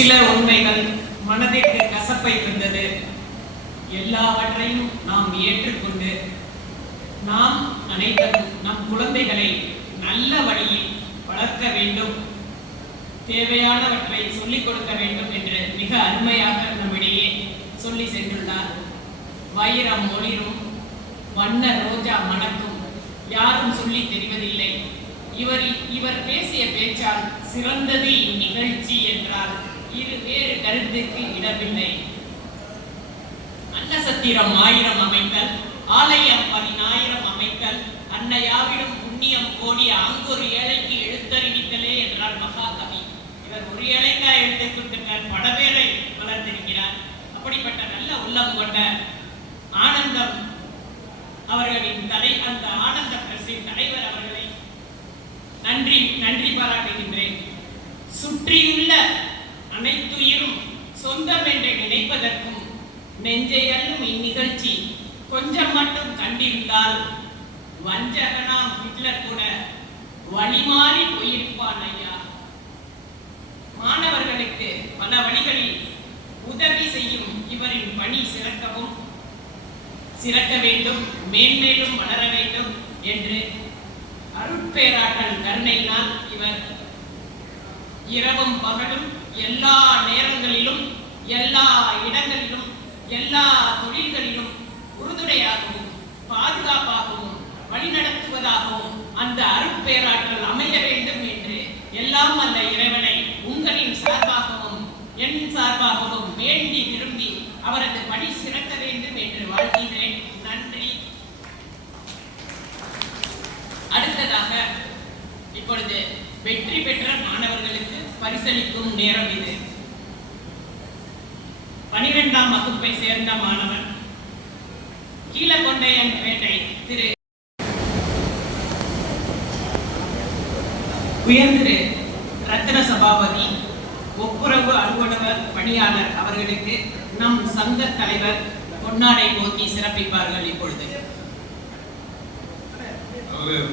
சில உண்மைகள் மனதிற்கு கசப்பை தந்தது. எல்லாவற்றையும் நாம் ஏற்றுக்கொண்டு நாம் அனைவரும் நம் குழந்தைகளை நல்ல வழியில் வளர்க்க வேண்டும், தேவையானவற்றை சொல்லிக் கொடுக்க வேண்டும் என்று மிக அருமையாக நம்மிடையே சொல்லி சென்றுள்ளார். வைரம் ஒளிரும், வண்ண ரோஜா மணக்கும், யாரும் சொல்லி தெரிவதில்லை. இவர் பேசிய பேச்சால் சிறந்தது இந்நிகழ்ச்சி என்றால் வேறு கருத்துக்கு இடமில்லை. அன்னசத்திரம் 1000 அமைத்தல், ஆலயம் 10,000 அமைத்தல், அன்னையாவிடம் புண்ணியம் கோடி அங்கொரு ஏழைக்கு எழுத்தறிவித்தலே என்றார் மகாகவி. இவர் ஒரு ஏழைக்கா எழுத்துக்கிட்டு படவேலை வளர்த்திருக்கிறார். அப்படிப்பட்ட நல்ல உள்ளம் கொண்ட ஆனந்தம் அவர்களின் அந்த ஆனந்த பிரசின் தலைவர் அவர்களை நன்றி பாராட்டுகின்றேன். சுற்றியுள்ள அனைத்துயிரும் சொந்தம் என்று நினைப்பதற்கும் நெஞ்சை அள்ளும் இந்நிகழ்ச்சி கொஞ்சம் மட்டும் கண்டிருந்தால் வஞ்சகனாம் ஹிட்லர் கூட வழிமாறி போயிருப்பான் ஐயா. மாணவர்களுக்கு பல வழிகளில் உதவி செய்யும் இவரின் பணி சிறக்க வேண்டும், மேன்மேலும் வளர வேண்டும் என்று அருட்பேராற்றல் கருணையினால் இவர் இரவும் பகலும் எல்லா நேரங்களிலும் எல்லா இடங்களிலும் எல்லா தொழில்களிலும் உறுதுணையாகவும் பாதுகாப்பாகவும் வழிநடத்துவதாகவும் அந்த அருட்பேராற்றல் அமைய வேண்டும் என்று எல்லாம் அல்ல இறைவனை உங்களின் சார்பாகவும் என் சார்பாகவும் வேண்டி விரும்பி அவரது பணி சிறக்க வேண்டும் என்று வாழ்கிறேன். நன்றி. அடுத்ததாக இப்பொழுது வெற்றி பெற்ற மாணவர்களுக்கு பரிசளிக்கும் நேரம் இது. 12ஆம் வகுப்பை சேர்ந்த மாணவன் கீழகொண்டையன் பேட்டை திரு உயர்திரு ரத்ன சபாபதி ஒப்புரவு அலுவலர் பணியாளர் அவர்களுக்கு நம் சங்க தலைவர் பொன்னாடை போக்கி சிறப்பிப்பார்கள். இப்பொழுது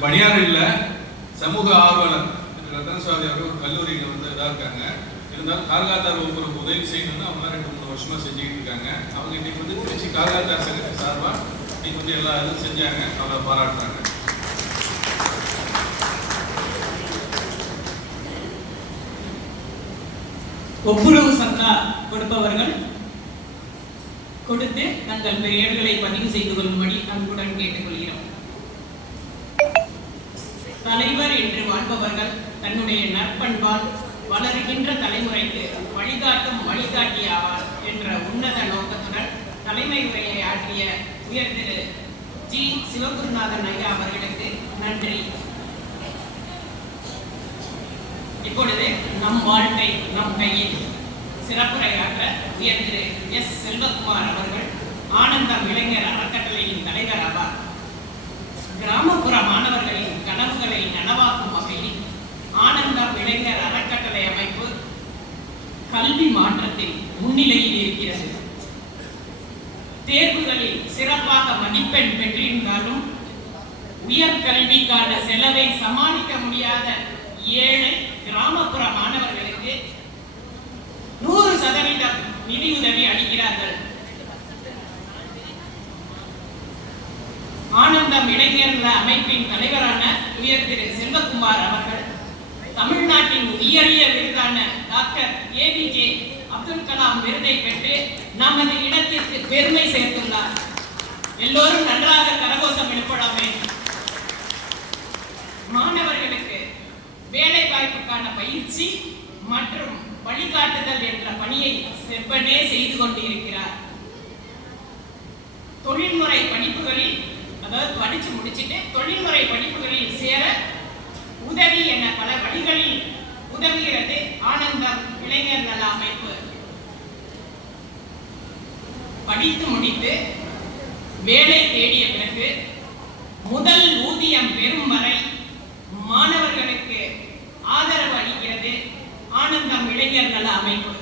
பணியாளர் இல்ல, சமூக ஆர்வலர் ரத்ன சபாபதி அவர்கள் ஒரு கல்லூரியில் வந்து இதாக இருக்காங்க. இருந்தாலும் கார்காத்தார் ஒப்புரவு உதவி செய்யணும்னு அவங்க 2-3 வருஷமா செஞ்சுக்கிட்டு இருக்காங்க. அவங்க இன்னைக்கு வந்து திருச்சி கார்காத்தார் சங்கத்தின் சார்பாக இன்னைக்கு வந்து எல்லா இதுவும் செஞ்சாங்க. அவங்களை பாராட்டுறாங்க. ஒப்புரவு சந்தா கொடுப்பவர்கள் கொடுத்து தங்கள் பெயர்களை பதிவு செய்து கொள்ளும்படி அன்புடன் கேட்டுக்கொள்கிறோம். தலைவர் என்று வாழ்பவர்கள் தன்னுடைய நற்பண்பால் வளர்கின்ற தலைமுறைக்கு வழிகாட்டும் வழிகாட்டியாவார் என்ற உன்னத நோக்கத்துடன் தலைமை உரையை ஆற்றிய உயர்திரு ஜி சிவகுருநாதன் ஐயா அவர்களுக்கு நன்றி. இப்பொழுது நம் வாழ்க்கை நம் கையில் சிறப்புரையாற்ற உயர்திரு எஸ் செல்வகுமார் அவர்கள் ஆனந்தம் இளைஞர் அறக்கட்டளையின் தலைவர் ஆவார். கிராமப்புற மாணவர்களின் கனவுகளை நனவாக்கும் வகையில் ஆனந்தம் இளைஞர் அறக்கட்டளை அமைப்பு கல்வி மாற்றத்தில் முன்னிலையில் இருக்கிறது. தேர்வுகளில் சிறப்பாக மதிப்பெண் பெற்றிருந்தாலும் உயர்கல்விக்கான செலவை சமாளிக்க முடியாத ஏழை கிராமப்புற மாணவர்களுக்கு 100% நிதியுதவி அளிக்கிறார்கள். ஆனந்தம் இளைஞர் அமைப்பின் தலைவரான உயர் திரு செல்வகுமார் அவர்கள் தமிழ்நாட்டின் உயரிய விருதான டாக்டர் APJ அப்துல் கலாம் விருதை பெற்று நமது இடத்திற்கு பெருமை சேர்த்துள்ளார். எல்லோரும் நன்றாக கரகோஷம் எழுப்பலாமே. மாணவர்களுக்கு வேலை வாய்ப்புக்கான பயிற்சி மற்றும் வழிகாட்டுதல் என்ற பணியை செவ்வனே செய்து கொண்டிருக்கிறார். தொழில்முறை படிப்புகளில், அதாவது படிச்சு முடிச்சுட்டு தொழில்முறை படிப்புகளில் சேர உதவி என பல வழிகளில் உதவுகிறது ஆனந்தம் இளைஞர் நல அமைப்பு. படித்து முடித்து வேலை தேடிய பிறகு முதல் ஊதியம் பெறும் வரை மாணவர்களுக்கு ஆதரவு அளிக்கிறது ஆனந்தம் இளைஞர் நல அமைப்பு.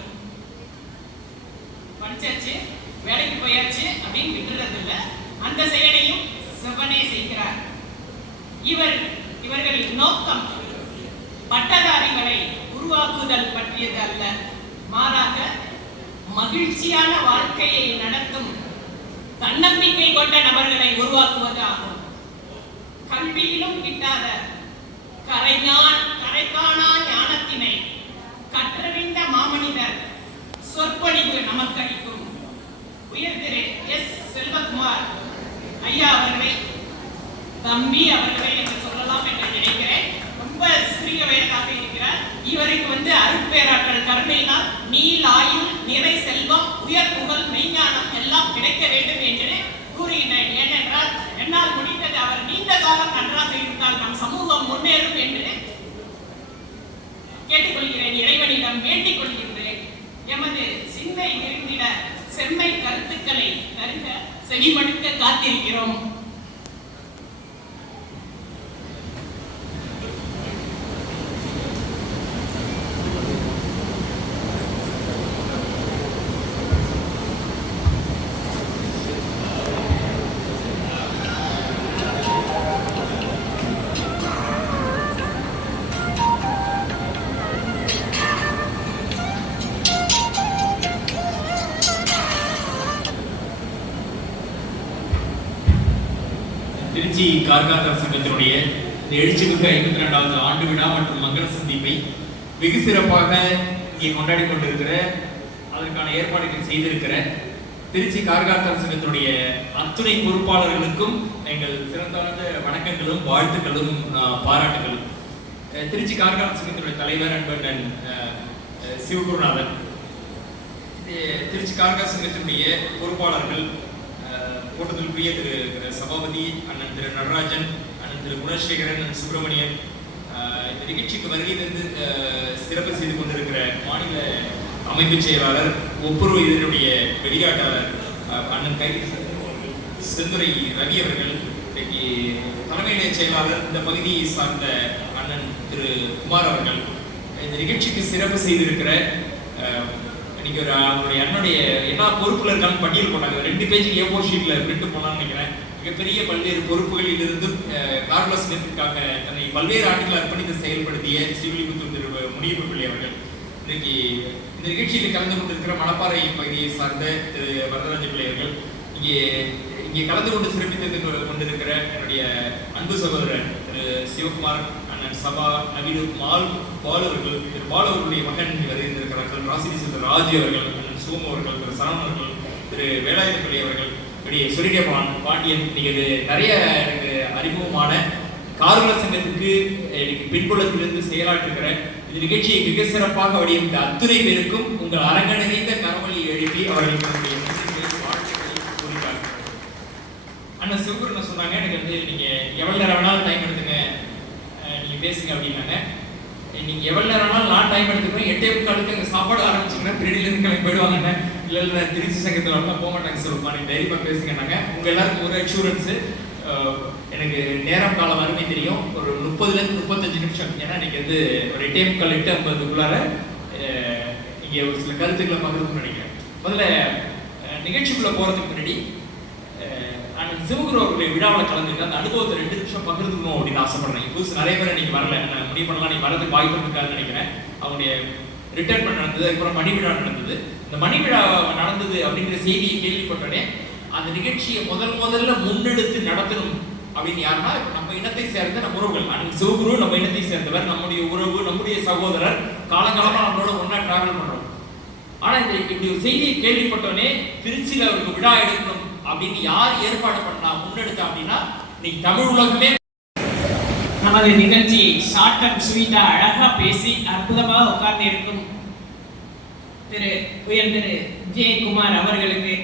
படிச்சாச்சு, வேலைக்கு போயாச்சு அப்படின்னு விட்டுறது இல்லை, அந்த செயலையும் செவ்வனே செய்கிறார். இவர்களின் நோக்கம் பட்டதாரிகளை உருவாக்குதல் பற்றியது அல்ல, மாறாக மகிழ்ச்சியான வாழ்க்கையை நடத்தும் தன்னம்பிக்கை கொண்ட நபர்களை உருவாக்குவது ஆகும். கல்வியிலும் கிட்டாத கரைகாணா ஞானத்தினை கற்றறிந்த மாமனிதர் சொற்பொழிவு நமக்கு அளிக்கும் உயர் திரு எஸ். செல்வகுமார் ஐயா அவர்களை தம்பி அவர்களை என்று சொல்லலாம் என்று நினைக்கிறேன். ரொம்ப சிறிய வயதாக இருக்கிறார். இவருக்கு அருட்பேராற்றல் கருணையினால் நீல் ஆயுள், நிறை செல்வம், உயர் புகழ், மெய்ஞானம் எல்லாம் கிடைக்க வேண்டும் என்று கூறுகின்றேன். ஏனென்றால் என்னால் முடிந்தது. அவர் நீண்ட காலம் நன்றாக இருந்தால் நம் சமூகம் முன்னேறும் என்று கேட்டுக்கொள்கிறேன். இறைவனிடம் வேண்டிக் கொள்கின்றேன். எமது சிந்தை விரிந்திட செம்மை கருத்துக்களை தருக செவிமடுக்க காத்திருக்கிறோம். திருச்சி கார்காத்தார் சங்கத்தினுடைய எழுச்சிமிகு 52வது ஆண்டு விழா மற்றும் மங்கள சந்திப்பை வெகு சிறப்பாக இங்கே கொண்டாடி கொண்டிருக்கிற, அதற்கான ஏற்பாடுகள் செய்திருக்கிற திருச்சி கார்காத்தார் சங்கத்தினுடைய அத்துணை பொறுப்பாளர்களுக்கும் எங்கள் சிறந்தாழ்ந்த வணக்கங்களும் வாழ்த்துக்களும் பாராட்டுகளும். திருச்சி கார்காத்தார் சங்கத்தினுடைய தலைவர் அன்பன் சிவகுருநாதன், திருச்சி கார்காத்தார் சங்கத்தினுடைய பொறுப்பாளர்கள் கூட்டத்திற்குரிய திரு சபாபதி, அண்ணன் திரு நடராஜன், அண்ணன் திரு குணசேகரன், அண்ணன் சுப்பிரமணியன், இந்த நிகழ்ச்சிக்கு வருகை தந்து சிறப்பு செய்து கொண்டிருக்கிற மாநில அமைப்பு செயலாளர், ஒப்புரவு இதனுடைய வெளியாட்டாளர் அண்ணன் கை செந்துரை ரவி அவர்கள், இன்றைக்கு தலைமை நிலைய செயலாளர் இந்த பகுதியை சார்ந்த அண்ணன் திரு குமார் அவர்கள், இந்த நிகழ்ச்சிக்கு சிறப்பு செய்திருக்கிற இன்னைக்கு அவருடைய அண்ணனுடைய எல்லா பொறுப்புல இருக்காங்க பட்டியல் போட்டாங்க. 2 பேஜ் A4 ஷீட்ல பிரிண்ட் போனான்னு நினைக்கிறேன். மிகப்பெரிய பல்வேறு பொறுப்புகளில் இருந்து கார்லஸ் நெத்திற்காக தன்னை பல்வேறு ஆண்டுகள் அர்ப்பணித்து செயல்படுத்திய ஸ்ரீவில்லிபுத்தூர் திரு முனியப்ப பிள்ளை அவர்கள், இன்னைக்கு இந்த நிகழ்ச்சியில் கலந்து கொண்டிருக்கிற மணப்பாறை பகுதியை சார்ந்த திரு வரதராஜ பிள்ளை அவர்கள், இங்கே கலந்து கொண்டு சிறப்பித்து கொண்டிருக்கிற என்னுடைய அன்பு சகோதரர் திரு சிவகுமார், அண்ணன் சபா, நவீன பாலு அவர்கள், திரு பாலு அவர்களுடைய மகன் வருகின்றிருக்கிறார்கள், ராசினி சுந்தர் ராஜு அவர்கள், அண்ணன் சோமு அவர்கள், திரு சரவணன் அவர்கள், திரு வேலாயுத பிள்ளை அவர்கள், சுரிகே பாண்டியன். இன்னைக்கு நிறைய எனக்கு அறிமுகமான கார்குல சங்கத்துக்கு இன்னைக்கு பின்புலத்திலிருந்து செயலாற்றுகிற இந்த நிகழ்ச்சியை மிக சிறப்பாக வடிவமைத்த அத்துணை பேருக்கும் உங்கள் அரங்கணிந்த கரவொலியை எழுப்பி அவர்களுக்கு அண்ணன் சிவகுருன்னு சொன்னாங்க, எனக்கு நீங்க எவ்வளவு நேரம் வேணாலும் டைம் எடுத்துங்க, நீங்க பேசுங்க அப்படின்னாங்க. நீங்க எவ்வளவு நேரம் வேணாலும் நான் டைம் எடுத்துக்கிறேன், 8:45 அங்கே சாப்பாடு ஆரம்பிச்சுக்கிறேன், பிரிடிலேருந்து கிளம்பி போயிடுவாங்க. இல்லை திருச்சி சங்கத்தில் வரலாம் போக மாட்டாங்க சொல்லுமா, நீங்க தைரியமா பேசுங்கன்னாங்க. உங்க எல்லாருக்கும் ஒரு அஷூரன்ஸ், எனக்கு நேரம் காலம் அருமை தெரியும், ஒரு 30லேருந்து 35 நிமிஷம். ஏன்னா இன்னைக்கு ஒரு 8:50 இங்கே ஒரு சில கருத்துக்களை பகிர்ந்து நினைக்கிறேன். முதல்ல நிகழ்ச்சிக்குள்ள போறதுக்கு முன்னாடி சிவகுரு அவர்களுடைய விழாவில் கலந்துட்டு அந்த அனுபவத்தை 2 நிமிஷம் பகிர்ந்துக்கணும் அப்படின்னு ஆசைப்படுறேன். புதுசு நிறைய பேர் இன்னைக்கு வரல, முடிவு பண்ணலாம் நீங்க வரதுக்கு வாய்ப்பு இருக்காதுன்னு நினைக்கிறேன். அவங்களுடைய ரிட்டையர்மெண்ட் நடந்தது, அதுக்கப்புறம் மணி விழா நடந்தது. இந்த மணி விழா நடந்தது அப்படிங்கிற செய்தியை கேள்விப்பட்டோடனே அந்த நிகழ்ச்சியை முதல்ல முன்னெடுத்து நடத்தணும் அப்படின்னு யாருன்னா நம்ம இனத்தை சேர்ந்த நம்ம உறவுகள். அன்னைக்கு சிவகுரு நம்ம இனத்தை சேர்ந்தவர், நம்முடைய உறவு, நம்முடைய சகோதரர், காலங்காலமா நம்மளோட ஒன்னா டிராவல் பண்றோம். ஆனா இந்த இப்படி ஒரு செய்தியை கேள்விப்பட்டோடனே திருச்சியில அவருக்கு விழா எடுக்கணும் அப்படின்னு யார் ஏற்பாடு பண்ணா முன்னெடுத்தா அப்படின்னா இன்னைக்கு தமிழ் உலகமே. நமது நிகழ்ச்சியை ஷார்ட் அண்ட் ஸ்வீட்டா அழகா பேசி அற்புதமாக உட்கார்ந்து இருக்கும் திரு ஜே. குமார் அவர்களுக்கு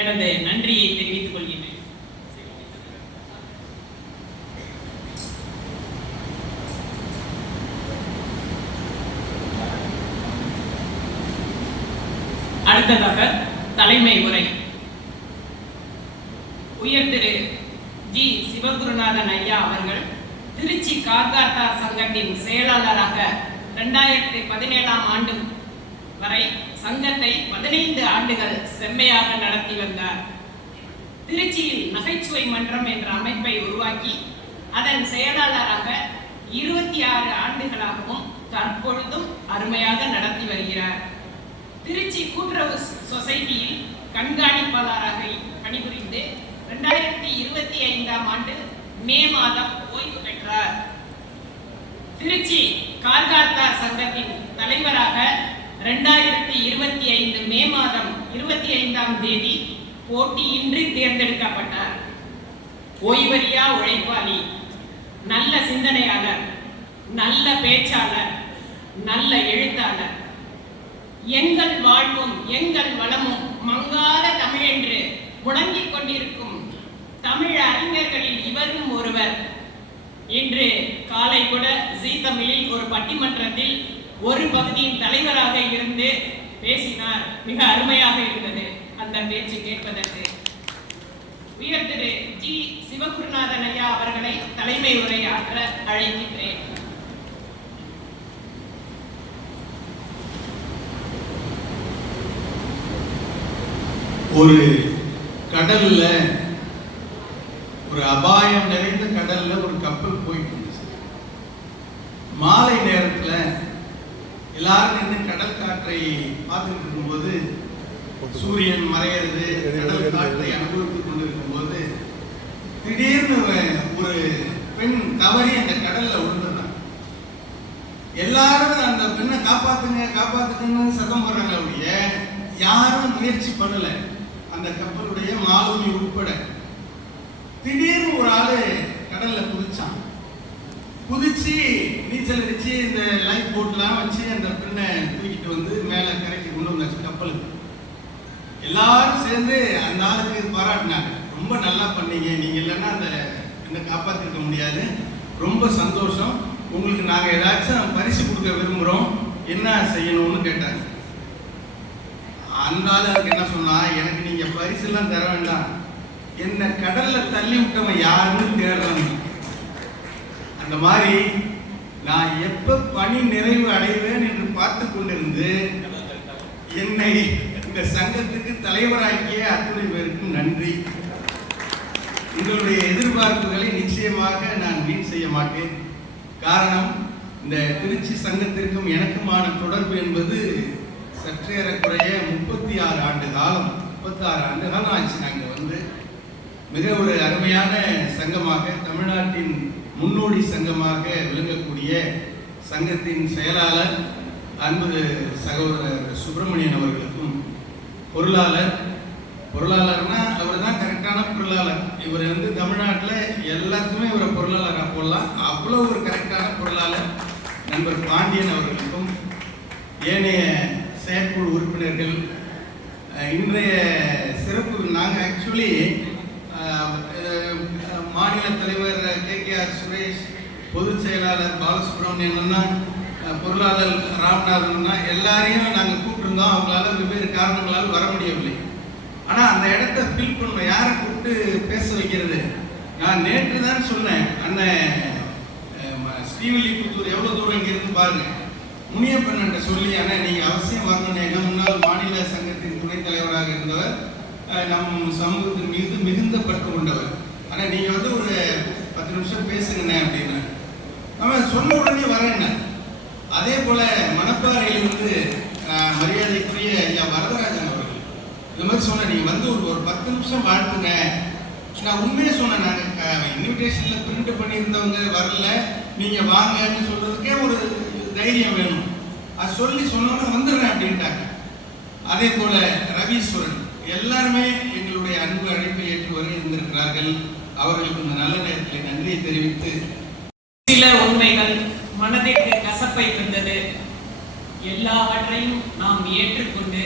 எனது நன்றியை தெரிவித்துக் கொள்கின்றேன். அடுத்ததாக தலைமை உரை உயர் திரு ஜி. சிவகுருநாதன் ஐயா அவர்கள் திருச்சி கார்காத்தார் சங்கத்தின் செயலாளராக 2017ஆம் ஆண்டு வரை சங்கத்தை 15 ஆண்டுகள் செம்மையாக நடத்தி வந்தார். திருச்சியில் நகைச்சுவை மன்றம் என்ற அமைப்பை உருவாக்கி அதன் செயலாளராக 26 ஆண்டுகளாகவும் தற்பொழுதும் அருமையாக நடத்தி வருகிறார். திருச்சி கூட்டுறவு சொசைட்டியில் கண்காணிப்பாளராக பணிபுரிந்து 2025ஆம் ஆண்டு மே மாதம் ஓய்வு பெற்றார். திருச்சி கார்காத்தார் சங்கத்தின் தலைவராக 2025 மே மாதம் 25ஆம் தேதி போட்டியின்றி தேர்ந்தெடுக்கப்பட்டார். ஓய்வறியா உழைப்பாளி, நல்ல சிந்தனையாளர், நல்ல பேச்சாளர், நல்ல எழுத்தாளர், எங்கள் வாழ்வும் எங்கள் வளமும் மங்காத தமிழென்று முழங்கிக் கொண்டிருக்கும் தமிழ் அறிஞர்களில் இவரும் ஒருவர். இன்று காலை கூட ஜீ தமிழில் ஒரு பட்டிமன்றத்தில் ஒரு பகுதியின் தலைவராக இருந்து பேசினார். மிக அருமையாக இருந்தது அந்த பேச்சு கேட்பதற்கு. உயர் திரு ஜி சிவகுருநாதன் ஐயா அவர்களை தலைமை உரையாற்ற அழைக்கின்றேன். ஒரு கடல்ல, ஒரு அபாயம் நிறைந்த கடல்ல ஒரு கப்பல் போயிட்டு இருந்துச்சு. மாலை நேரத்துல எல்லாரும் நின்று கடல் காற்றை பார்த்துட்டு இருக்கும்போது, சூரியன் மறையிறது, கடல் காற்றை அனுபவித்துக் கொண்டிருக்கும் போது திடீர்னு ஒரு பெண் தவறி அந்த கடல்ல விழுந்துட்டாங்க. எல்லாரும் அந்த பெண்ணை காப்பாத்துங்க காப்பாத்துங்கன்னு சத்தம் போடுறாங்க. அப்படிய யாரும் முயற்சி பண்ணல, அந்த கப்பலுடைய மாலுமி உட்பட. திடீர்னு ஒரு ஆளு கடல்ல குதிச்சான். குதிச்சு நீச்சல் அடிச்சு இந்த லைஃப் போட்லாம் வச்சு அந்த பெண்ணை தூக்கிட்டு வந்து மேல கரைக்கு கொண்டு வந்தாச்சு கப்பலுக்கு. எல்லாரும் சேர்ந்து அந்த ஆளுக்கு பாராட்டினாங்க. ரொம்ப நல்லா பண்ணீங்க, நீங்க இல்லைன்னா அந்த பெண்ணை காப்பாத்திருக்க முடியாது, ரொம்ப சந்தோஷம், உங்களுக்கு நாங்க ஏதாச்சும் பரிசு கொடுக்க விரும்புறோம், என்ன செய்யணும்னு கேட்டாங்க. அந்த ஆளுக்கு என்ன சொன்னா, எனக்கு நீங்க பரிசு எல்லாம் தர வேண்டாம், என்ன கடல்ல தள்ளி விட்டவன் யாருன்னு தேடுறாங்க. அந்த மாதிரி நான் எப்ப பணி நிறைவு அடைவேன் என்று பார்த்து கொண்டிருந்து என்னை இந்த சங்கத்துக்கு தலைவராக்கிய அத்துணை பேருக்கும் நன்றி. உங்களுடைய எதிர்பார்ப்புகளை நிச்சயமாக நான் வீண் செய்ய மாட்டேன். காரணம், இந்த திருச்சி சங்கத்திற்கும் எனக்குமான தொடர்பு என்பது சற்றேறக்குறைய 36 ஆண்டு காலம், 36 ஆண்டு காலம் ஆச்சு. நாங்கள் வந்து மிக ஒரு அருமையான சங்கமாக, தமிழ்நாட்டின் முன்னோடி சங்கமாக விளங்கக்கூடிய சங்கத்தின் செயலாளர் அன்பு சகோதரர் சுப்பிரமணியன் அவர்களுக்கும், பொருளாளர்னா அவர் தான் கரெக்டான பொருளாளர். இவர் வந்து தமிழ்நாட்டில் எல்லாத்துக்குமே இவரை பொருளாளராக போடலாம், அவ்வளோ ஒரு கரெக்டான பொருளாளர் நண்பர் பாண்டியன் அவர்களுக்கும், ஏனைய செயற்குழு உறுப்பினர்கள், இன்றைய சிறப்பு நாங்கள் ஆக்சுவலி மாநில தலைவர் KKR சுரேஷ், பொதுச் செயலாளர் பாலசுப்ரமணியன், பொருளாளர் ராமநாதன் எல்லாரையும் நாங்கள் கூப்பிட்டுருந்தோம். அவங்களால வெவ்வேறு காரணங்களால் வர முடியவில்லை. ஆனால் அந்த இடத்த ஃபில் பண்ண யாரை கூப்பிட்டு பேச வைக்கிறது? நான் நேற்று தான் சொன்னேன், அண்ணன் ஸ்ரீவில்லிபுத்தூர் எவ்வளோ தூரம் இங்கிருந்து பாருங்க, முனியப்பண்ணன் சொல்லி, ஆனால் நீங்கள் அவசியம் வரணும். எங்கள் முன்னாள் மாநில சங்கத்தின் துணைத் தலைவராக இருந்தவர், நம் சமூகத்தின் மீது மிகுந்த பற்று கொண்டவர். ஆனால் நீங்கள் வந்து ஒரு 10 நிமிஷம் பேசுங்கண்ணே அப்படின்னு அவன் சொன்ன உடனே வரேன். அதே போல மணப்பாறையிலிருந்து மரியாதைக்குரிய ஐயா வரதராஜன் அவர்கள் இந்த மாதிரி சொன்ன, நீங்கள் வந்து ஒரு 10 நிமிஷம் வாழ்த்துங்க. நான் உண்மையே சொன்னேன், நாங்கள் இன்விடேஷனில் பிரிண்ட் பண்ணியிருந்தவங்க வரல, நீங்கள் வாங்கன்னு சொல்றதுக்கே ஒரு தைரியம் வேணும். அது சொல்லி சொன்னோன்னு வந்துடுறேன் அப்படின்ட்டாங்க. அதே போல ரவீஸ்வரன், எல்லாருமே எங்களுடைய அன்பு அழைப்பை ஏற்று வரை இருந்திருக்கிறார்கள். அவர்களுக்கு இந்த நல்ல நேரத்தில் நன்றியை தெரிவித்து, சில உண்மைகள் மனதிற்கு கசப்பை தந்தது. எல்லாவற்றையும் நாம் ஏற்றுக்கொண்டு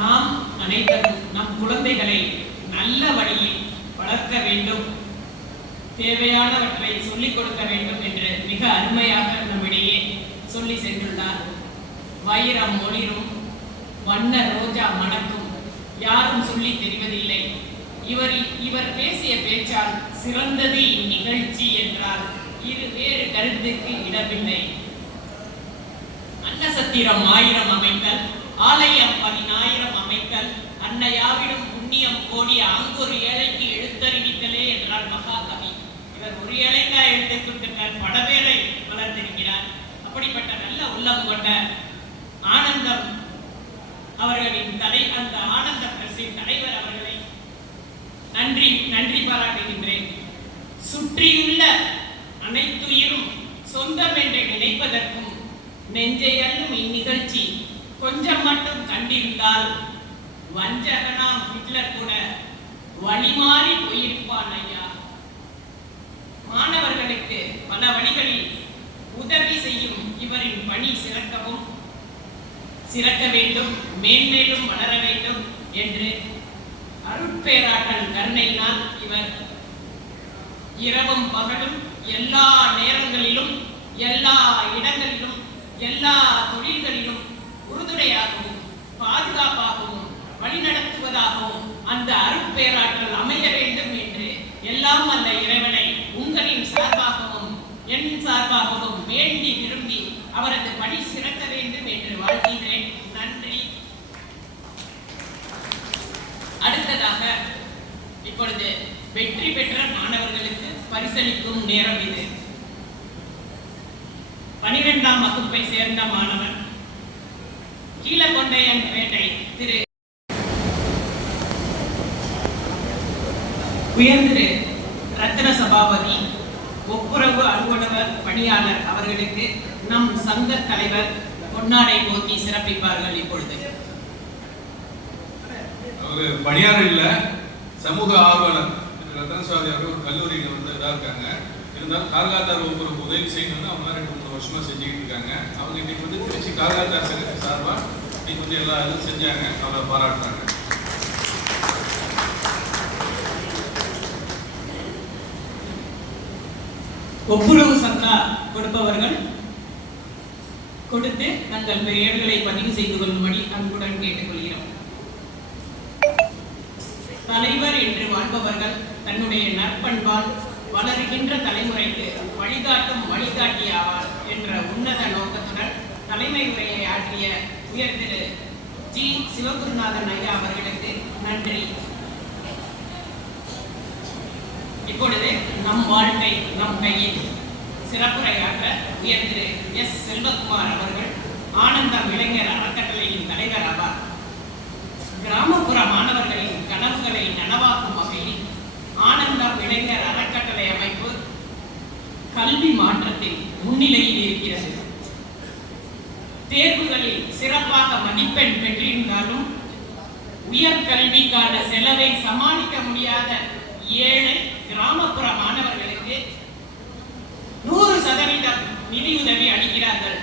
நாம் அனைவரும் நம் குழந்தைகளை நல்ல வழியில் வளர்க்க வேண்டும், தேவையானவற்றை சொல்லிக் கொடுக்க வேண்டும் என்று மிக அருமையாக நம்மிடையே சொல்லி சென்றுள்ளார். வைரம் ஒளிரும், வண்ண ரோஜா மணக்கும், யாரும் சொல்லி தெரிவதில்லை. இவர் பேசிய பேச்சால் சிறந்தது இந்நிகழ்ச்சி என்றால் வேறு கருத்துக்கு இடமில்லை. அன்னசத்திரம் 1000 அமைத்தல், ஆலயம் 10000 அமைத்தல், அன்னையாவிடும் புண்ணியம் கோடிய ஆங்கொரு ஏழைக்கு எழுத்தறிவித்தலே என்றார் மகாகவி. இவர் ஒரு ஏழைக்கா எழுத்துக்கிட்டார், பல பேரை வளர்த்திருக்கிறார். அப்படிப்பட்ட நல்ல உள்ளம் கொண்ட ஆனந்தம் அவர்களின் அந்த ஆனந்த பிரஸின் தலைவர் அவர்களை நன்றி பாராட்டுகின்றேன். சுற்றியுள்ள அனைத்துயிரும் சொந்தம் என்று நினைப்பதற்கும் நெஞ்சை அள்ளும் இந்நிகழ்ச்சி கொஞ்சம் மட்டும் கண்டிருந்தால் வஞ்சகனாம் ஹிட்லர் கூட வழிமாறி போயிருப்பான் ஐயா. மாணவர்களுக்கு பல வழிகளில் உதவி செய்யும் இவரின் பணி சிறக்க வேண்டும், மேன்மேலும் வளர வேண்டும் என்று அருட்பேராற்றல் கருணையினால் இவர் இரவும் பகலும் எல்லா நேரங்களிலும் எல்லா இடங்களிலும் எல்லா தொழில்களிலும் உறுதுணையாகவும் பாதுகாப்பாகவும் வழிநடத்துவதாகவும் அந்த அருட்பேராற்றல் அமைய வேண்டும் என்று எல்லாம் அல்ல இறைவனை உங்களின் சார்பாகவும் என் சார்பாகவும் வேண்டி விரும்பி அவரது பணி சிறக்க வேண்டும் என்று வாழ்கிறேன். நன்றி. அடுத்ததாக இப்பொழுது வெற்றி பெற்ற மாணவர்களுக்கு பரிசளிக்கும் நேரம் இது. 12ஆம் வகுப்பை சேர்ந்த மாணவன் கீழகொண்டையன் பேட்டை திரு உயர்திரு ரத்ன சபாபதி ஒப்புரவு அலுவலர் பணியாளர் அவர்களுக்கு நம் சங்க தலைவர் பொன்னாடை போத்தி சிறப்பிப்பார்கள். இப்பொழுது அவர் பணியாளர் இல்ல, சமூக ஆர்வலர் ரத்னசுவாதி அவர்கள் ஒரு கல்லூரியில் வந்து இதாக இருக்காங்க. இருந்தாலும் கார்காத்தார் ஒப்புரவு உதவி செய்யணும்னு அவங்க 2-3 வருஷமா செஞ்சுக்கிட்டு இருக்காங்க. அவங்க இன்னைக்கு வந்து திருச்சி கார்காத்தார் சங்கத்து சார்பாக இன்னைக்கு வந்து எல்லா இதுவும் செஞ்சாங்க. அவரை பாராட்டுறாங்க. ஒப்புரவு சந்தா கொடுப்பவர்கள் கொடுத்து தங்கள் பெயர்களை பதிவு செய்து கொள்ளும்படி அன்புடன் கேட்டுக்கொள்கிறோம். தலைவர் என்று வாழ்பவர்கள் தன்னுடைய நற்பண்பால் வளருகின்ற தலைமுறைக்கு வழிகாட்டும் வழிகாட்டியாவார் என்ற உன்னத நோக்கத்துடன் தலைமை உரையை ஆற்றிய உயர் திரு ஜி சிவகுருநாதன் ஐயா அவர்களுக்கு நன்றி. இப்பொழுது நம் வாழ்க்கை நம் கையில் சிறப்புரையாற்ற உயர் திரு எஸ் செல்வகுமார் அவர்கள் ஆனந்தம் இளைஞர் அறக்கட்டளையின் தலைவர் ஆவார். கிராமப்புற மாணவர்களின் கனவுகளை நனவாக்கும் வகையில் ஆனந்தம் இளைஞர் அறக்கட்டளை அமைப்பு கல்வி மாற்றத்தில் முன்னிலையில் இருக்கிறது. தேர்வுகளில் சிறப்பாக மதிப்பெண் பெற்றிருந்தாலும் உயர்கல்விக்கான செலவை சமாளிக்க முடியாத ஏழை கிராமப்புற மாணவர்களுக்கு 100% நிதியுதவி அளிக்கிறார்கள்.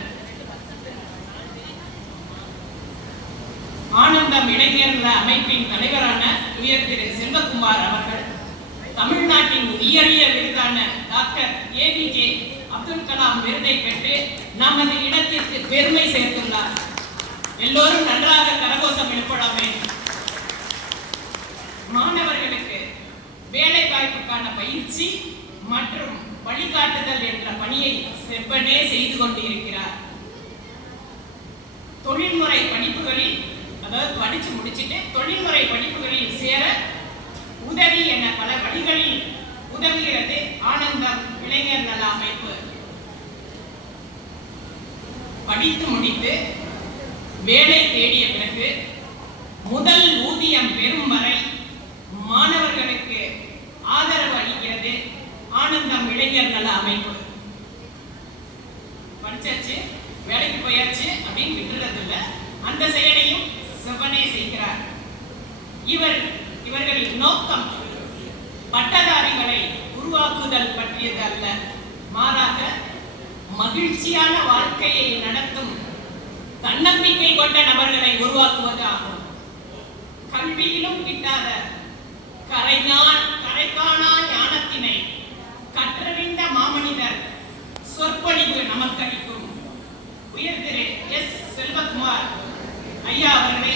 ஆனந்தம் இளைஞர் அமைப்பின் தலைவரான உயர் திரு செல்வகுமார் அவர்கள் தமிழ்நாட்டின் உயரிய விருதான டாக்டர் APJ அப்துல் கலாம் விருதை பெற்று நமது இடத்திற்கு பெருமை சேர்த்துள்ளார். எல்லோரும் நன்றாக கரகோஷம் எழுப்பலாமே. மாணவர்களுக்கு வேலை வாய்ப்புக்கான பயிற்சி மற்றும் வழிகாட்டுதல் என்ற பணியை செவ்வனே செய்து கொண்டிருக்கிறார். தொழில்முறை படிப்புகளில் அதாவது படிச்சு முடிச்சுட்டு தொழில்முறை படிப்புகளில் சேர உதவி என பல வழிகளில் உதவுகிறது ஆனந்தம் இளைஞர் நல அமைப்பு. படித்து முடித்து வேலை தேடிய பிறகு முதல் ஊதியம் பெறும் வரை மாணவர்களுக்கு ஆதரவு அளிக்கிறது ஆனந்தம் இளைஞர் நல அமைப்பு. படிச்சாச்சு வேலைக்கு போயாச்சு அப்படின்னு விட்டுறது இல்லை, அந்த செயலையும் செவ்வனே செய்கிறார். இவர்களின் நோக்கம் பட்டதாரிகளை உருவாக்குதல் பற்றியது அல்ல, மாறாக மகிழ்ச்சியான வாழ்க்கையை நடத்தும் தன்னம்பிக்கை கொண்ட நபர்களை உருவாக்குவது ஆகும். கல்வியிலும் கிட்டாத கரைகாணா ஞானத்தினை கற்றறிந்த மாமனிதர் சொற்பொழிவு நமக்களிக்கும் உயர் திரு எஸ் செல்வகுமார் ஐயா அவர்களை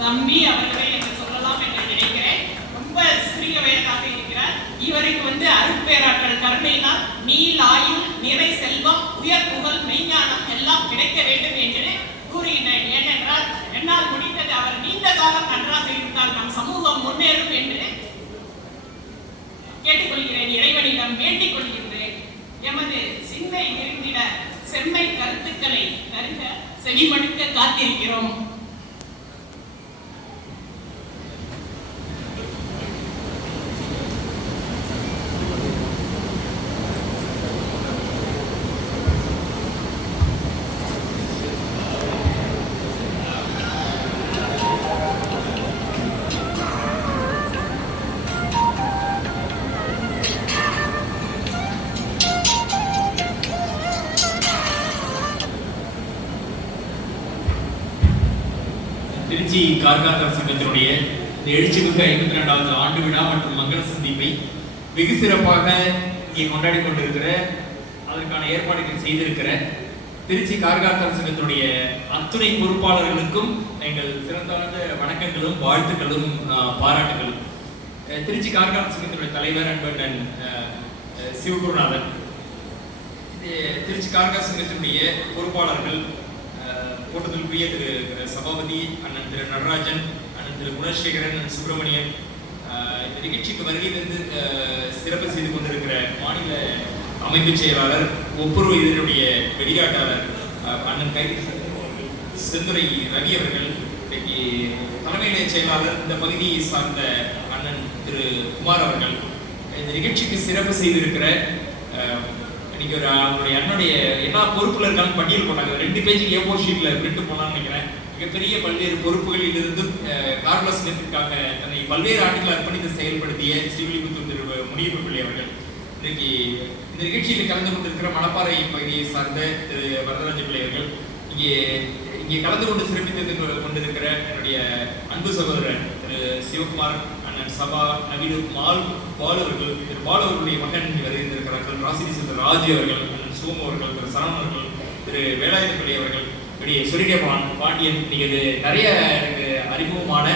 தம்பி அவர்களை என்று சொல்லலாம் என்று நினைக்கிறேன். ரொம்ப சிறிய வயதாக இருக்கிறார். இவருக்கு அருட்பேராற்றல் கருணையினால் நீல் ஆயுள் நிறை செல்வம் உயர் புகழ் மெய்ஞானம் எல்லாம் கிடைக்க வேண்டும் என்று கூறுகின்றேன். ஏனென்றால் என்னால் முடிந்தது அவர் நீண்ட காலம் நன்றாக இருந்தால் நம் சமூகம் முன்னேறும் என்று கேட்டுக்கொள்கிறேன். இறைவனிடம் வேண்டிக் கொள்கின்றேன். எமது சிந்தை நெருங்கிட செம்மை கருத்துக்களை தருக செவிமடுக்க காத்திருக்கிறோம். திருச்சி கார்காத்தர் சங்கத்தினுடைய இந்த எழுச்சிமிகு 52வது ஆண்டு விழா மற்றும் மங்கள சந்திப்பை வெகு சிறப்பாக இங்கே கொண்டாடி கொண்டிருக்கிற, அதற்கான ஏற்பாடுகள் செய்திருக்கிற திருச்சி கார்காத்தர் சங்கத்தினுடைய அத்துணை பொறுப்பாளர்களுக்கும் எங்கள் சிறந்த வணக்கங்களும் வாழ்த்துக்களும் பாராட்டுகளும். திருச்சி கார்காத்தர் சங்கத்தினுடைய தலைவர் அன்பண்ணன் சிவகுருநாதன், திருச்சி கார்காத்தர் சங்கத்தினுடைய பொறுப்பாளர்கள், கூட்டத்திற்குரிய திரு சபாபதி, அண்ணன் திரு நடராஜன், அண்ணன் திரு குணசேகரன், அண்ணன் சுப்பிரமணியன், இந்த நிகழ்ச்சிக்கு வருகை தந்து சிறப்பு செய்து கொண்டிருக்கிற மாநில அமைப்பு செயலாளர், ஒப்புரவு இதனுடைய வெளியாட்டாளர் அண்ணன் கை செந்துரை ரவி அவர்கள், இன்றைக்கு தலைமை நிலைய செயலாளர் இந்த பகுதியை சார்ந்த அண்ணன் திரு குமார் அவர்கள், இந்த நிகழ்ச்சிக்கு சிறப்பு செய்திருக்கிற இன்னைக்கு ஒரு அவருடைய அண்ணனுடைய எல்லா பொறுப்புல இருக்காங்க பட்டியல் போட்டாங்க. 2 பேஜ் A4 ஷீட்ல பிரிண்ட் போனான்னு நினைக்கிறேன். மிகப்பெரிய பல்வேறு பொறுப்புகளில் இருந்து கார்லஸ் நிற்காங்க தன்னை பல்வேறு ஆண்டுகள் அர்ப்பணித்து செயல்படுத்திய ஸ்ரீவில்லிபுத்தூர் திரு முனியப்ப பிள்ளை அவர்கள், இன்னைக்கு இந்த நிகழ்ச்சியில் கலந்து கொண்டிருக்கிற மணப்பாறை பகுதியை சார்ந்த திரு வரதராஜ பிள்ளை அவர்கள், இங்கே கலந்து கொண்டு சிறப்பித்து கொண்டிருக்கிற என்னுடைய அன்பு சகோதரர் திரு சிவகுமார், அண்ணன் சபா, நவீன பாலு அவர்கள், திரு பாலு அவர்களுடைய மகன் வருகின்றிருக்கிறார்கள், ராசினி சந்திர ராஜு அவர்கள், அண்ணன் சோமு அவர்கள், திரு சரவணன் அவர்கள், திரு வேலாயுத பிள்ளை அவர்கள், இப்படி சொல்லிட்டே பாண்டியன். இன்னைக்கு நிறைய எனக்கு அறிமுகமான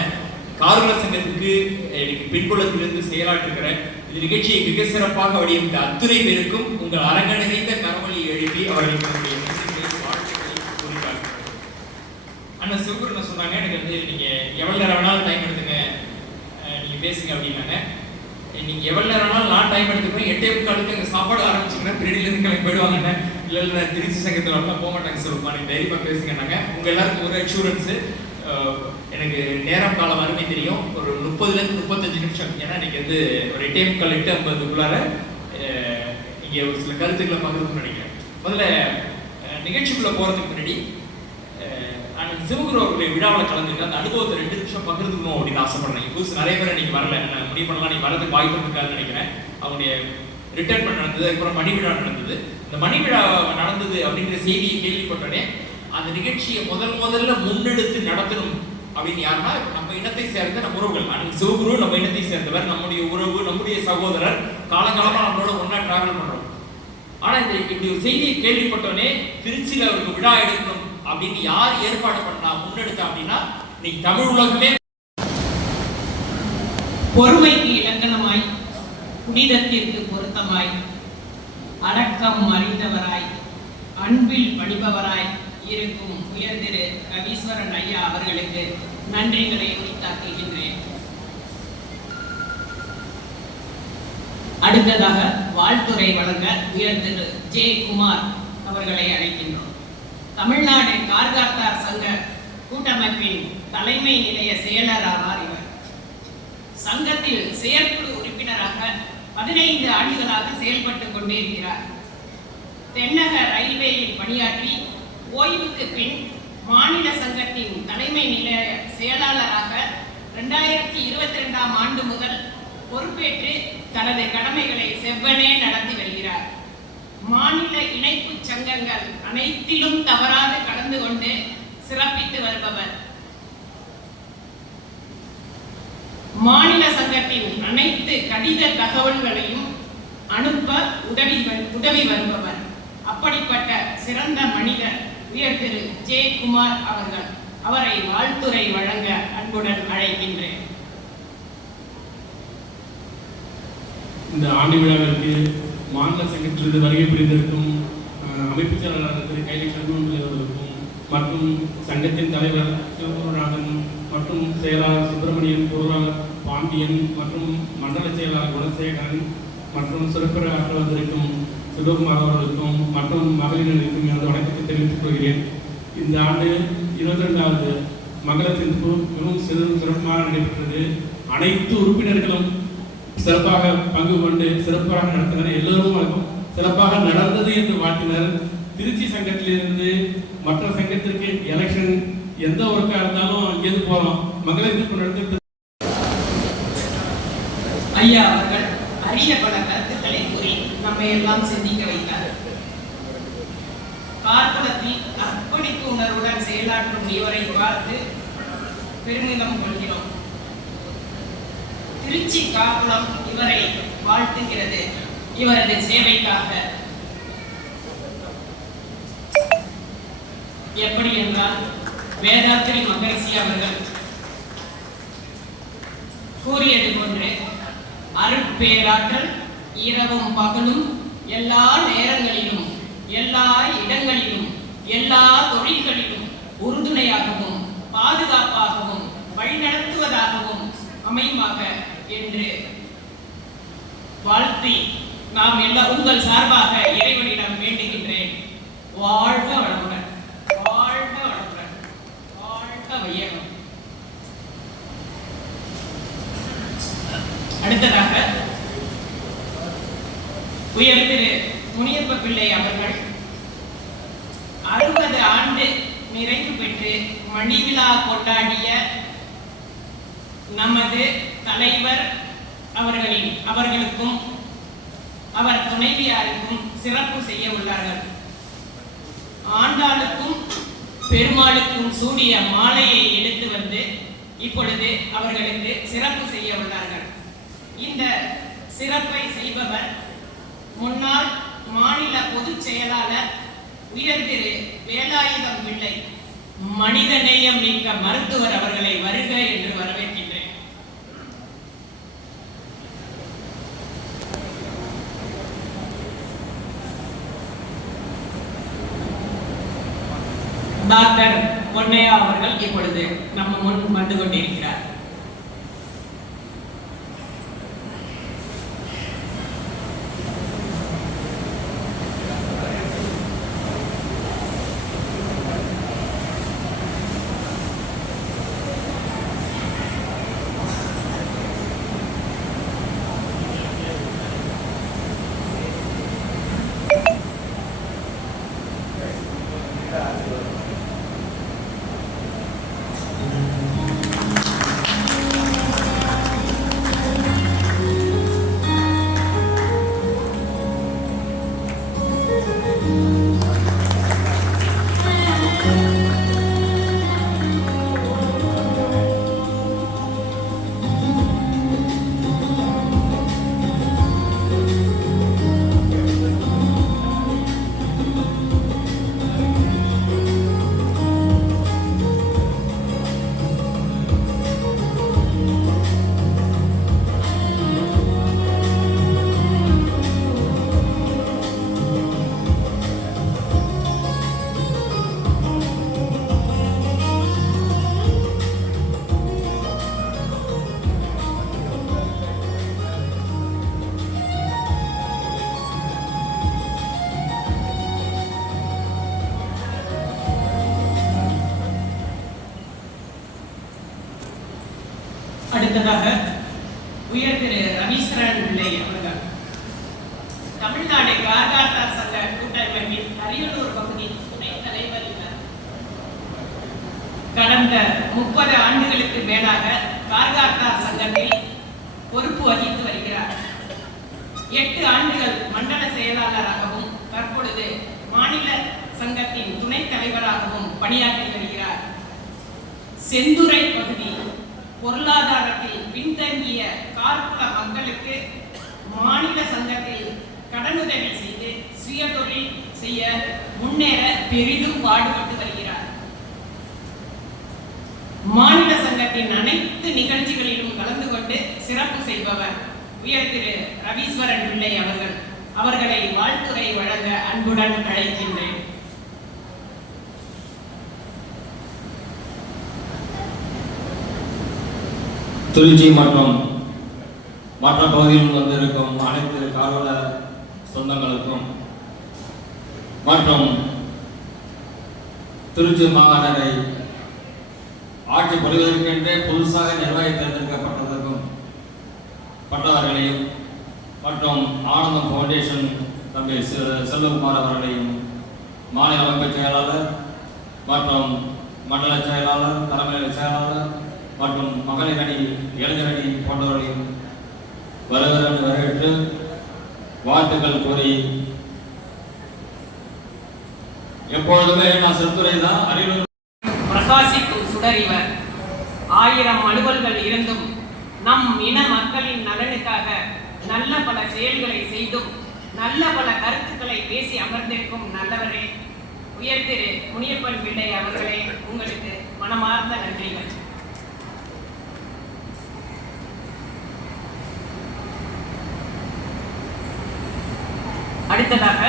கார்குல சங்கத்துக்கு இன்னைக்கு பின்புலத்திலிருந்து செயலாற்றுகிற இந்த நிகழ்ச்சியை மிக சிறப்பாக வடிவமைத்த அத்துணை பேருக்கும் உங்கள் அரங்க நிறைந்த கரவொலி எழுப்பி அவர்களுக்கு வாழ்த்துக்களை கூறினார். அண்ணன் சிவகுரு சொன்னாங்க, எனக்கு வந்து நீங்க எவ்வளவு நேரம் வேணாலும் டைம் எடுத்துங்க, நீங்க பேசுங்க அப்படின்னாங்க. நீங்க எவ்வளவு நேரம் வேணாலும் நான் டைம் எடுத்துக்கிறேன், 8:45 அங்கே சாப்பாடு ஆரம்பிச்சுக்கிறேன், பிரிடிலேருந்து கிளம்பி போயிடுவாங்கண்ணே. இல்லை திருச்சி சங்கத்தில் வரலாம் போக மாட்டாங்க சொல்லுமா, நீங்க தைரியமாக பேசுங்கன்னாங்க. உங்க எல்லாருக்கும் ஒரு அஷூரன்ஸு, எனக்கு நேரம் காலம் அருமை தெரியும், ஒரு 30லேருந்து 35 நிமிஷம். ஏன்னா இன்னைக்கு வந்து ஒரு 8:50 இங்கே ஒரு சில கருத்துக்களை பகிர்ந்து நினைக்கிறேன். முதல்ல நிகழ்ச்சிக்குள்ள போறதுக்கு முன்னாடி அண்ணன் சிவகுரு அவர்களுடைய விழாவில் கலந்துருக்கு அந்த அனுபவத்தை 2 நிமிஷம் பகிர்ந்துக்கணும் அப்படின்னு ஆசைப்படுறேன். புதுசு நிறைய பேர் இன்னைக்கு வரல, நான் முடிவு பண்ணலாம் நீங்க வரதுக்கு வாய்ப்பு இருக்காதுன்னு நினைக்கிறேன். அவங்களுடைய ரிட்டைர்மெண்ட் நடந்தது, அதுக்கப்புறம் மணி விழா நடந்தது. இந்த மணி விழா நடந்தது அப்படிங்கிற செய்தியை கேள்விப்பட்டோடனே அந்த நிகழ்ச்சியை முதல்ல முன்னெடுத்து நடத்தணும் அப்படின்னு யாருன்னா நம்ம இனத்தை சேர்ந்த நம்ம உறவுகள். அன்னைக்கு சிவகுரு நம்ம இனத்தை சேர்ந்தவர், நம்முடைய உறவு, நம்முடைய சகோதரர், காலங்காலமா நம்மளோட ஒன்னா டிராவல் பண்றோம். ஆனா இந்த இப்படி ஒரு செய்தியை கேள்விப்பட்டோடனே திருச்சியில அவருக்கு விழா எடுக்கணும் அப்படின்னு யார் ஏற்பாடு பண்ணா முன்னெடுத்தா அப்படின்னா இன்னைக்கு தமிழ் உலகமே பொறுமைக்கு இலக்கணமாய், புனிதத்திற்கு பொருத்தமாய், அடக்கம் அறிந்தவராய், அன்பில் படிப்பவராய் இருக்கும் உயர் திரு கவீஸ்வரன் ஐயா அவர்களுக்கு நன்றிகளை உரித்தாக்குகின்றேன். அடுத்ததாக வாழ்த்துறை வழங்க உயர் திரு ஜே குமார் அவர்களை அழைக்கின்றோம். தமிழ்நாடு கார்காத்தார் சங்க கூட்டமைப்பின் தலைமை நிலைய செயலர் ஆவார் இவர். சங்கத்தில் செயற்குழு உறுப்பினராக 15 ஆண்டுகளாக செயல்பட்டுக் கொண்டிருக்கிறார். தென்னக ரயில்வேயில் பணியாற்றி ஓய்வுக்கு பின் மாநில சங்கத்தின் தலைமை நிலைய செயலாளராக 2022ஆம் ஆண்டு முதல் பொறுப்பேற்று தனது கடமைகளை செவ்வனே நடத்தி வருகிறார். மாநில இணைப்பு சங்கங்கள் அனைத்திலும் தவறாது கலந்து கொண்டு சிறப்பித்து வருபவர். மாநில சங்கத்தின் அனைத்து கடித தகவல்களையும் அனுப்ப உதவி வருபவர். அப்படிப்பட்ட சிறந்த மனிதர் உயர் திரு ஜே குமார் அவர்கள். அவரை வாழ்த்துரை வழங்க அன்புடன் அழைக்கின்றேன். இந்த ஆண்டு விழாவிற்கு மாநில சங்கத்திலிருந்து வருகை புரிந்திருக்கும் அமைப்பு செயலாளர் திரு கைலை சண்முகம் அவர்களுக்கும் மற்றும் சங்கத்தின் தலைவர் சிவகுருநாதன் மற்றும் செயலாளர் சுப்பிரமணியன், பொருளாளர் பாண்டியன் மற்றும் மண்டல செயலாளர் குணசேகரன் மற்றும் சிறப்புரையாற்ற வந்திருக்கும் சிவகுமார் அவர்களுக்கும் மற்றும் மகளிர்களுக்கும் எனது வணக்கத்தை தெரிவித்துக் கொள்கிறேன். இந்த ஆண்டு 22வது மகள சந்திப்பு மிகவும் சிறப்பாக நடைபெற்றது. அனைத்து உறுப்பினர்களும் சிறப்பாக பங்கு கொண்டு சிறப்பாக நடத்தினர். எல்லோரும் சிறப்பாக நடந்தது என்று வாழ்த்தினர். திருச்சி சங்கத்திலிருந்து மற்ற சங்கத்திற்கு எலெக்ஷன் எந்த ஒர்க்கா இருந்தாலும் அங்கேருந்து போகலாம். மகளிர் சந்திப்பு நடத்தி ஐயா அவர்கள் அரிய பல கருத்துக்களை கூறி நம்மை எல்லாம் சிந்திக்க வைத்தார். கார்குலத்தில் அர்ப்பணிப்பு உணர்வுடன் செயலாற்றும் இவரை பார்த்து பெருமிதம் கொள்கிறோம். திருச்சி காப்புளம் இவரை வாழ்த்துகிறது இவரது சேவைக்காக. எப்படி என்றால், வேதாத்திரி மகரிஷி அவர்கள் கூறியது போன்று, அருட்பேராற்றல் இரவும் பகலும் எல்லா நேரங்களிலும் எல்லா இடங்களிலும் எல்லா தொழில்களிலும் உறுதுணையாகவும் பாதுகாப்பாகவும் வழிநடத்துவதாகவும் அமையுமாக என்று வாழ்த்தி நாம் எல்லா உங்கள் சார்பாக இறைவனிடம் வேண்டுகின்றேன். வாழ்க வளமுடன், வாழ்க வளமுடன், வாழ்க வையகம். அடுத்ததாக உயர் திரு முனியப்ப பிள்ளை அவர்கள் 60 ஆண்டு நிறைவு பெற்று மணிவிழா கொண்டாடிய நமது தலைவர் அவர்களுக்கும் அவர் துணைவியாருக்கும் சிறப்பு செய்ய உள்ளார்கள். ஆண்டாளுக்கும் பெருமாளுக்கும் சூடிய மாலையை எடுத்து வந்து இப்பொழுது அவர்களுக்கு சிறப்பு செய்ய உள்ளார்கள். இந்த சிறப்பை செய்பவர் முன்னாள் மாநில பொதுச் செயலாளர் உயர் திரு வேலாயுதம் பிள்ளை, மனிதநேயம் மிக்க மருத்துவர் அவர்களை வருக என்று வரவேற்கின்றேன். டாக்டர் பொன்னையா அவர்கள் இப்பொழுது நம்ம முன் வந்து கொண்டிருக்கிறார். அடுத்ததாக உயர் திரு ரவீஸ்வரன் பிள்ளை அவர்கள் தமிழ்நாடு கார்காட்டா சங்க கூட்டமைப்பின் அரியலூர் பகுதி துணைத் தலைவர். கடந்த 30 ஆண்டுகளுக்கு மேலாக கார்காட்டா சங்கத்தில் பொறுப்பு வகித்து வருகிறார். 8 ஆண்டுகள் மண்டல செயலாளராகவும் தற்பொழுது மாநில சங்கத்தின் துணைத் தலைவராகவும் பணியாற்றி வருகிறார். செந்துறை பகுதி பொருளாதாரத்தில் பின்தங்கிய கார்குல மக்களுக்கு மாநில சங்கத்தில் கடனுதவி செய்து சுயதொழில் செய்ய முன்னேற பெரிதும் பாடுபட்டு வருகிறார். மாநில சங்கத்தின் அனைத்து நிகழ்ச்சிகளிலும் கலந்து கொண்டு சிறப்பு செய்பவர் உயர் திரு ரவீஸ்வரன் பிள்ளை அவர்களை வாழ்த்துரை வழங்க அன்புடன் அழைக்கின்றேன். திருச்சி மற்றும் மற்ற பகுதியில் வந்திருக்கும் அனைத்து கார்வல சொந்தங்களுக்கும் மற்றும் திருச்சி மாநகரை ஆட்சி புரிவதற்கென்றே புதுசாக நிர்வாகி தேர்ந்தெடுக்கப்பட்டதற்கும் பட்டவர்களையும் மற்றும் ஆனந்தம் ஃபவுண்டேஷன் தம்பி செல்வகுமார் அவர்களையும் மாநில அமைப்பு செயலாளர் மற்றும் மண்டல செயலாளர் தலைமை செயலாளர் மற்றும் மகளிர் அணி இளைஞர் அணி போன்றவர்களையும் வருகிறன்னு வரவேற்று வாழ்த்துக்கள் கூறி, எப்பொழுதுமே நான் செத்துறை தான் அரியலூர் பிரகாசிக்கும் சுடர் இவர். 1000 அலுவல்கள் இருந்தும் நம் இன மக்களின் நலனுக்காக நல்ல பல செயல்களை செய்தும் நல்ல பல கருத்துக்களை பேசி அமர்ந்திருக்கும் நல்லவரே, உயர் திரு முனியப்பன் பிள்ளை அவர்களே, உங்களுக்கு மனமார்ந்த நன்றிகள். அடுத்ததாக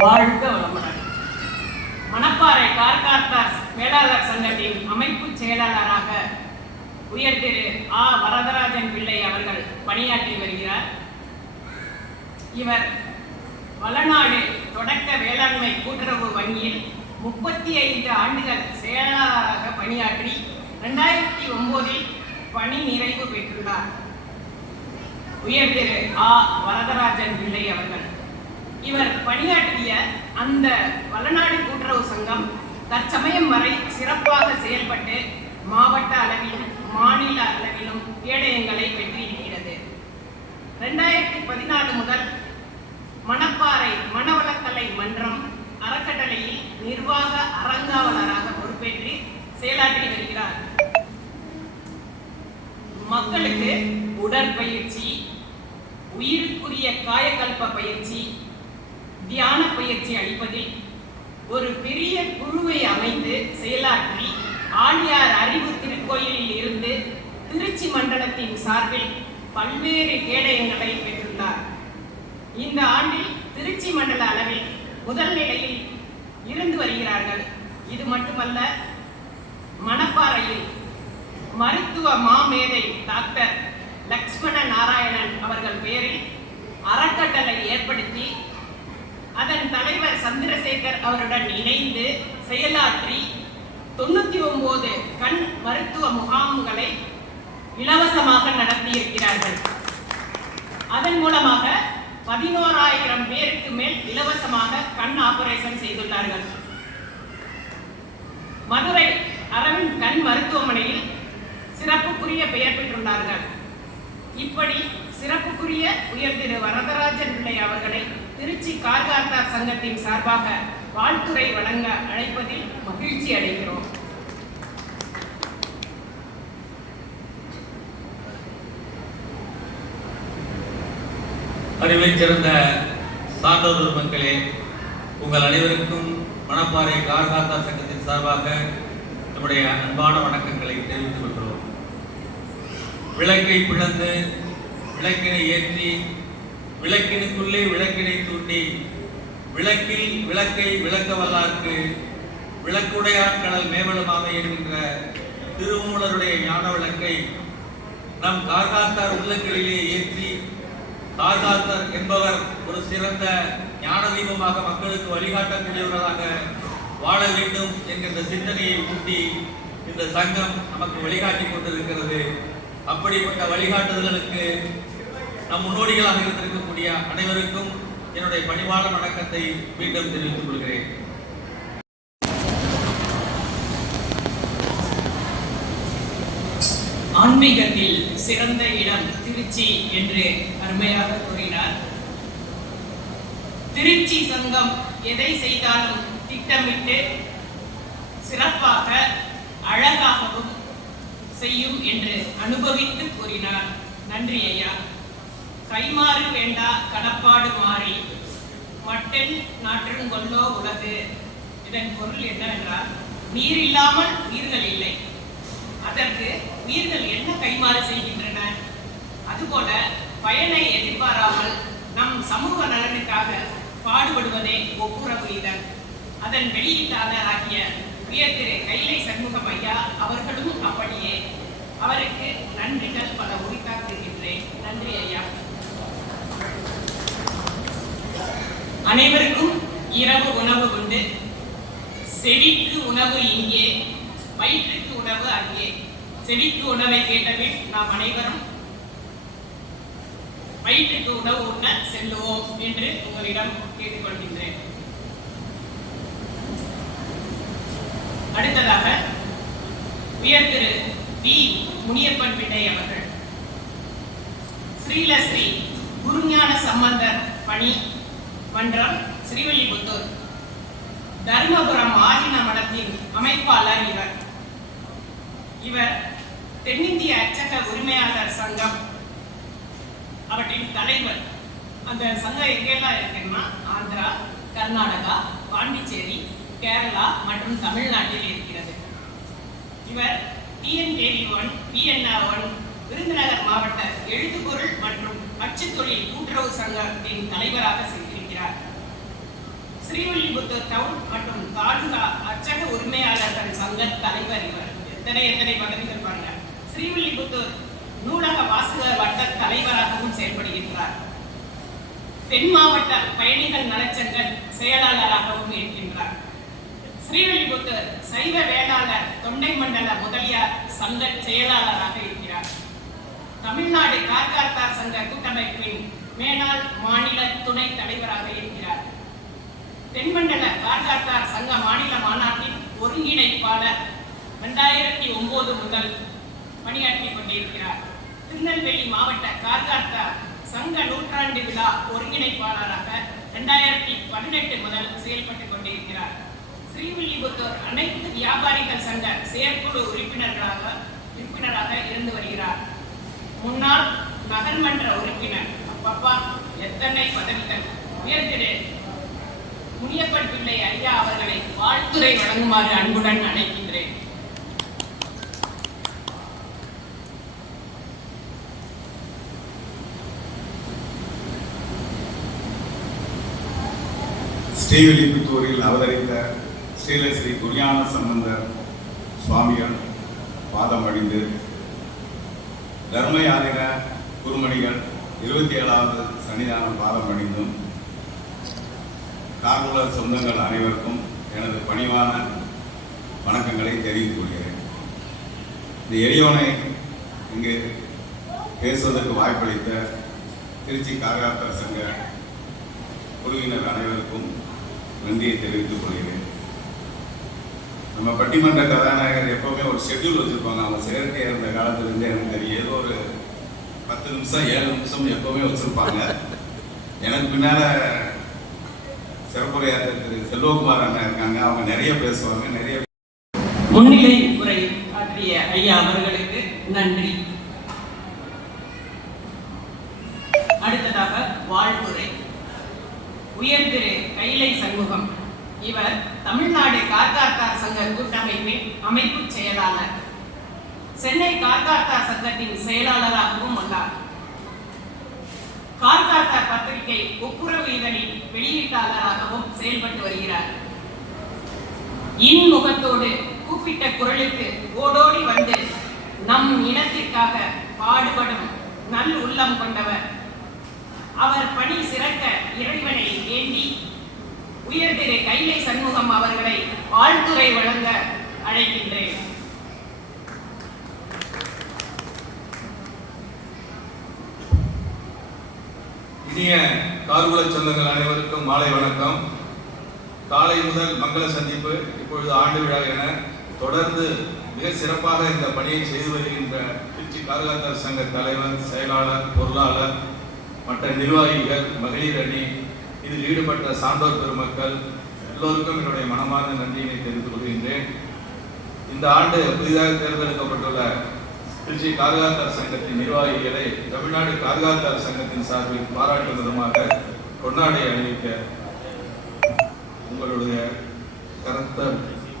வாழ்க வளமுடன். மணப்பாறை கார்காத்தார் வேளாளர் சங்கத்தின் அமைப்பு செயலாளராக உயர் திரு ஆ வரதராஜன் பிள்ளை அவர்கள் பணியாற்றி வருகிறார். இவர் வளநாடு தொடக்க வேளாண்மை கூட்டுறவு வங்கியில் 35 ஆண்டுகள் செயலாளராக பணியாற்றி 2009 பணி நிறைவு பெற்றுள்ளார். உயர் திரு ஆ வரதராஜன் பிள்ளை அவர்கள் இவர் பணியாற்றிய அந்த வளநாடு கூட்டுறவு சங்கம் தற்சமயம் வரை சிறப்பாக செயல்பட்டு மாவட்ட அளவிலும் மாநில அளவிலும் கேடயங்களை பெற்றிருக்கிறது. 2014 முதல் மணப்பாறை மனவளக்கலை மன்றம் அறக்கட்டளையில் நிர்வாக அறங்காவலராக பொறுப்பேற்று செயலாற்றி வருகிறார். மக்களுக்கு உடற்பயிற்சி, உயிருக்குரிய காயக்கல்ப பயிற்சி, தியான பயிற்சி அளிப்பதில் ஒரு பெரிய குழுவை அமைத்து செயலாற்றி ஆழியார் அறிவு திருக்கோயிலில் இருந்து திருச்சி மண்டலத்தின் சார்பில் பல்வேறு கேடயங்களை பெற்றுள்ளார். இந்த ஆண்டில் திருச்சி மண்டல அளவில் முதல் நிலையில் இருந்து வருகிறார்கள். இது மட்டுமல்ல, மணப்பாறையில் மருத்துவ மாமேதை டாக்டர் லக்ஷ்மண நாராயணன் அவர்கள் பெயரில் அறக்கட்டளை ஏற்படுத்தி அதன் தலைவர் சந்திரசேகர் அவருடன் இணைந்து செயலாற்றி 99 கண் மருத்துவ முகாம்களை இலவசமாக நடத்தியிருக்கிறார்கள். அதன் மூலமாக 11,000 பேருக்கு மேல் இலவசமாக கண் ஆபரேஷன் செய்துள்ளார்கள். மதுரை அரவிந்த் கண் மருத்துவமனையில் சிறப்புக்குரிய பெயர் பெற்றுள்ளார்கள். இப்படி சிறப்புக்குரிய உயர் திரு வரதராஜன் பிள்ளை அவர்களை திருச்சி கார்காத்தார் சங்கத்தின் சார்பாக வாழ்த்துரை வழங்க அழைப்பதில் மகிழ்ச்சி அடைகிறோம். அறிவை சிறந்த சான்றோர் மக்களே, உங்கள் அனைவருக்கும் மணப்பாறை கார்காத்தார் சங்கத்தின் சார்பாக நம்முடைய அன்பான வணக்கங்களை தெரிவித்துக் கொள்கிறோம். விளக்கை பிளந்து விளக்கினை ஏற்றி விளக்கினுக்குள்ளே விளக்கினை தூண்டி விளக்கில் விளக்கை விளக்க வல்லார்க்கு விளக்குடையாட்கடல் மேவளமாக என்கின்ற திருமூலருடைய ஞான விளக்கை நம் கார்காத்தார் உள்ளங்களிலே ஏற்றி கார்காத்தார் என்பவர் ஒரு சிறந்த ஞான தீபமாக மக்களுக்கு வழிகாட்டக்கூடியவர்களாக வாழ வேண்டும் என்கின்ற சிந்தனையை ஊட்டி இந்த சங்கம் நமக்கு வழிகாட்டி கொண்டிருக்கிறது. அப்படிப்பட்ட வழிகாட்டுதலுக்கு நம் முன்னோடிகளாக இருந்திருக்கக்கூடிய அனைவருக்கும் என்னுடைய பணிவான வணக்கத்தை மீண்டும் தெரிவித்துக் கொள்கிறேன். ஆன்மீகத்தில் சிறந்த இடம் திருச்சி என்று அருமையாக கூறினார். திருச்சி சங்கம் எதை செய்தாலும் திட்டமிட்டு சிறப்பாக அழகாகவும் செய்யும் என்று அனுபவித்து கூறினார். நன்றி ஐயா. கைமாறு வேண்டா கடப்பாடு மாறி மட்டன் நாற்றுங்கொள்ளோ உலகு. இதன் பொருள் என்னவென்றால், நீர் இல்லாமல் உயிர்கள் இல்லை. அதற்கு உயிர்கள் என்ன கைமாறு செய்கின்றன? அதுபோல பயனை எதிர்பாராமல் நம் சமூக நலனுக்காக பாடுபடுவதே ஒப்புரவு இதழ். அதன் வெளியீட்டாளராகிய உயர் திரு கைலை சண்முகம் ஐயா அவர்களும் அப்படியே. அவருக்கு நன்றிகள் பல உரித்தாக்குகின்றேன். நன்றி ஐயா. அனைவருக்கும் இரவு உணவு உண்டு. செடிக்கு உணவு இங்கே, வயிற்றுக்கு உணவு அங்கே. செடிக்கு உணவை கேட்டபின் நாம் அனைவரும் வயிற்றுக்கு உணவு உண்ண செல்லுவோம் என்று உங்களிடம் கேட்டுக்கொள்கின்றேன். அடுத்ததாக உயர் திரு வி முனியப்பன் பிள்ளை அவர்கள் ஸ்ரீலஸ்ரீ குருஞான சம்பந்தர் பணி மன்றம் ஸ்ரீவில்லிபுத்தூர் தர்மபுரம் ஆதீன மடத்தின் அமைப்பாளர் இவர் தென்னிந்திய அச்சக உரிமையாளர் சங்கம் அவற்றின் தலைவர். அந்த சங்கம் எங்கெல்லாம் இருக்குன்னா ஆந்திரா, கர்நாடகா, பாண்டிச்சேரி, கேரளா மற்றும் தமிழ்நாட்டில் இருக்கிறது. இவர் TNKV1, PNR1 விருதுநகர் மாவட்ட எழுதுபொருள் மற்றும் அச்சுத்தொழில் கூட்டுறவு சங்கத்தின் தலைவராக இருக்கிறார். ஸ்ரீவில்லிபுத்தூர் டவுன் மற்றும் தாலுகா அச்சக உரிமையாளர்கள் சங்க தலைவர். இவர் எத்தனை பதவிகள் பாருங்க. ஸ்ரீவில்லிபுத்தூர் நூலக வாசகர் வட்ட தலைவராகவும் செயல்படுகின்றார். தென் மாவட்ட பயணிகள் நலச்சங்க செயலாளராகவும் இருக்கின்றார். ஸ்ரீவில்லிபுத்தூர் சைவ வேளாளர் தொண்டை மண்டல முதலியார் சங்க செயலாளராக இருக்கிறார். தமிழ்நாடு கார்காத்தார் சங்க கூட்டமைப்பின் மேலாள் மாநில துணைத் தலைவராக இருக்கிறார். தென்மண்டல கார்காத்தார் சங்க மாநில மாநாட்டின் ஒருங்கிணைப்பாளர் 2009 முதல் பணியாற்றிக் கொண்டிருக்கிறார். திருநெல்வேலி மாவட்ட கார்காத்தார் சங்க நூற்றாண்டு விழா ஒருங்கிணைப்பாளராக 2018 முதல் செயல்பட்டுக் கொண்டிருக்கிறார். ஸ்ரீவில்லிபுத்தூர் அனைத்து வியாபாரிகள் சங்க செயற்குழு உறுப்பினராக இருந்து வருகிறார். முன்னாள் நகர்மன்ற உறுப்பினர். அப்பப்பா எத்தனை பதவிகள்! உயர்திரு முனியப்பன் பிள்ளை ஐயா அவர்களை வாழ்த்துரை வழங்குமாறு அன்புடன் அழைக்கின்றேன். ஸ்ரீவில்லிபுத்தூரில் அவதரித்த ஸ்ரீலஸ்ரீ குருஞான சம்பந்தர் சுவாமிகள் பாதம் அணிந்து தர்மயாதிர குருமணிகள் 27வது சன்னிதானம் பாதம் அணிந்தும் கார்குலர் சொந்தங்கள் அனைவருக்கும் எனது பணிவான வணக்கங்களை தெரிவித்துக் கொள்கிறேன். இந்த எளியோனை இங்கு பேசுவதற்கு வாய்ப்பளித்த திருச்சி கார்காத்தார் சங்க குழுவினர் அனைவருக்கும் நன்றியை தெரிவித்துக் கொள்கிறேன். நம்ம பட்டிமன்ற கதாநாயகர் எப்பவுமே ஒரு ஷெட்யூல் வச்சிருப்பாங்க. அவங்க செயற்கையாக இருந்த காலத்திலிருந்தே எனக்கு தெரியும். ஏதோ ஒரு 10 நிமிஷம் 7 நிமிஷம் எப்பவுமே வச்சிருப்பாங்க. எனக்கு பின்னால சிறப்புரையாற்ற திரு செல்வகுமார் அண்ணா இருக்காங்க. அவங்க நிறைய பேசுவாங்க. நிறைய முன்னிலை உரை ஆற்றிய ஐயா அவர்களுக்கு நன்றி. அடுத்ததாக வாழ்த்துரை. உயர்திரு கைலை சண்முகம். இவர் தமிழ்நாடு கார்காத்தார் சங்க கூட்டமைப்பின் அமைப்பு செயலாளர். சென்னை கார்காத்தார் சங்கத்தின் செயலாளராகவும் உள்ளார். கார்காத்தார் பத்திரிகை ஒப்புரவு இதழின் வெளியீட்டாளராகவும் செயல்பட்டு வருகிறார். இன்முகத்தோடு கூப்பிட்ட குரலுக்கு ஓடோடி வந்து நம் இனத்திற்காக பாடுபடும் நல் உள்ளம் கொண்டவர். அவர் பணி சிறக்க இறைவனை வேண்டி உயர்திரு கைலை சண்முகம் அவர்களை வாழ்த்துரை வழங்க அழைக்கின்றேன். இனிய கார்குல சொந்தங்கள் அனைவருக்கும் மாலை வணக்கம். காலை முதல் மங்கள சந்திப்பு, இப்பொழுது ஆண்டு விழா என தொடர்ந்து மிக சிறப்பாக இந்த பணியை செய்து வருகின்ற திருச்சி கார்காத்தார் சங்க தலைவர், செயலாளர், பொருளாளர், மற்ற நிர்வாகிகள், மகளிர் அணி, இதில் ஈடுபட்ட சான்றோர் பெருமக்கள் எல்லோருக்கும் என்னுடைய மனமார்ந்த நன்றியினை தெரிவித்துக் கொள்கின்றேன். இந்த ஆண்டு புதிதாக தேர்ந்தெடுக்கப்பட்டுள்ள திருச்சி கார்காத்தார் சங்கத்தின் நிர்வாகிகளை தமிழ்நாடு கார்காத்தார் சங்கத்தின் சார்பில் பாராட்டும் விதமாக கொண்டாடை அணிவிக்க உங்களுடைய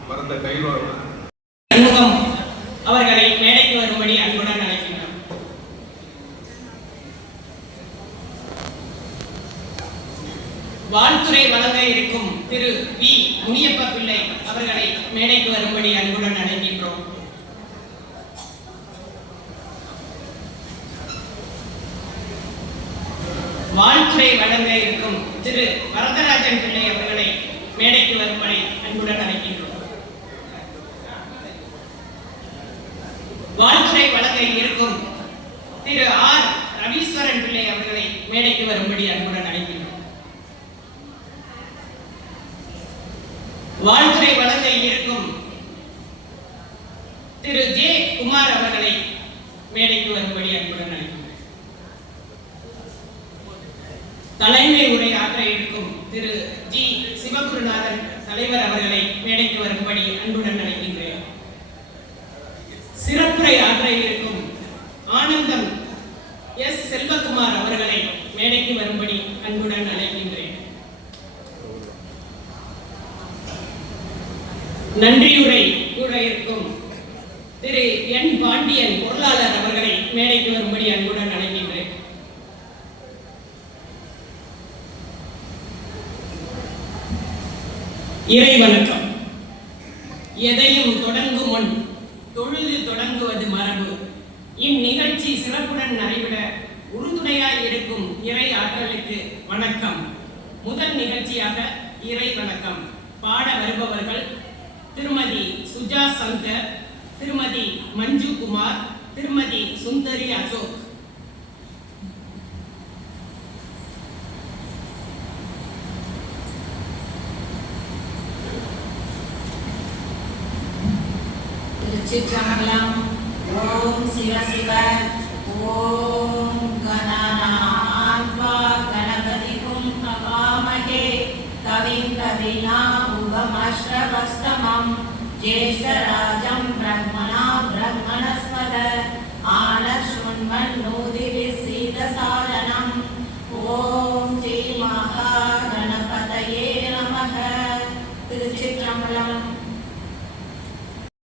பரந்த கையோடு அவர்களை மேடைக்கு வரும்படி அன்புடன் அழைக்கின்றோம். வாழ்த்துரை வழங்க இருக்கும் திரு வி முனியப்ப பிள்ளை அவர்களை மேடைக்கு வரும்படி அன்புடன் அழைக்கின்றோம். வாழ்த்துரை வழங்க இருக்கும் திரு வரதராஜன் பிள்ளை அவர்களை மேடைக்கு வரும்படி அன்புடன் அழைக்கின்றோம். வாழ்த்துரை வழங்க இருக்கும் திரு ஆர் ரவீஸ்வரன் பிள்ளை அவர்களை மேடைக்கு வரும்படி அன்புடன் அழைக்கின்றோம். வாழ்த்துரை வழங்க இருக்கும் திரு ஜே குமார் அவர்களை மேடைக்கு வரும்படி அன்புடன் அழைக்கின்றோம். தலைமை உரை ஆற்ற இருக்கும் திரு ஜி சிவகுருநாதன் தலைவர் அவர்களை மேடைக்கு வரும்படி அன்புடன் அழைக்கின்றேன். கூட இருக்கும் திரு என் பாண்டியன் பொருளாளர் அவர்களை மேடைக்கு வரும்படி அன்புடன் அழைக்கின்றேன். இறை வணக்கம். எதையும் தொடங்கும் முன் தொழுது தொடங்குவது மரபு. இந்நிகழ்ச்சி சிறப்புடன் நடைபெற உறுதுணையாய் இருக்கும் இறை ஆற்றலுக்கு வணக்கம். முதல் நிகழ்ச்சியாக இறை வணக்கம் பாட வருபவர்கள் திருமதி சுஜா சங்கர், திருமதி மஞ்சு குமார், திருமதி சுந்தரி அசோக். திருச்சிற்றம்பலம். ஓம் சிவ சிவ. ஓம் கணநாத்வா கணபதிகும் ஹவாமஹே கவிம் கவிநாம் உபமஸ்ரவஸ்தமம் ஜேஷ்டராஜம் பிரம்மணா பிரம்மணஸ்பத ஆனஸ்ருண்வன்னோதிபிः சீதசாதனம். ஓம் ஸ்ரீ மகா கணபதயே நமः. திருச்சிற்றம்பலம்.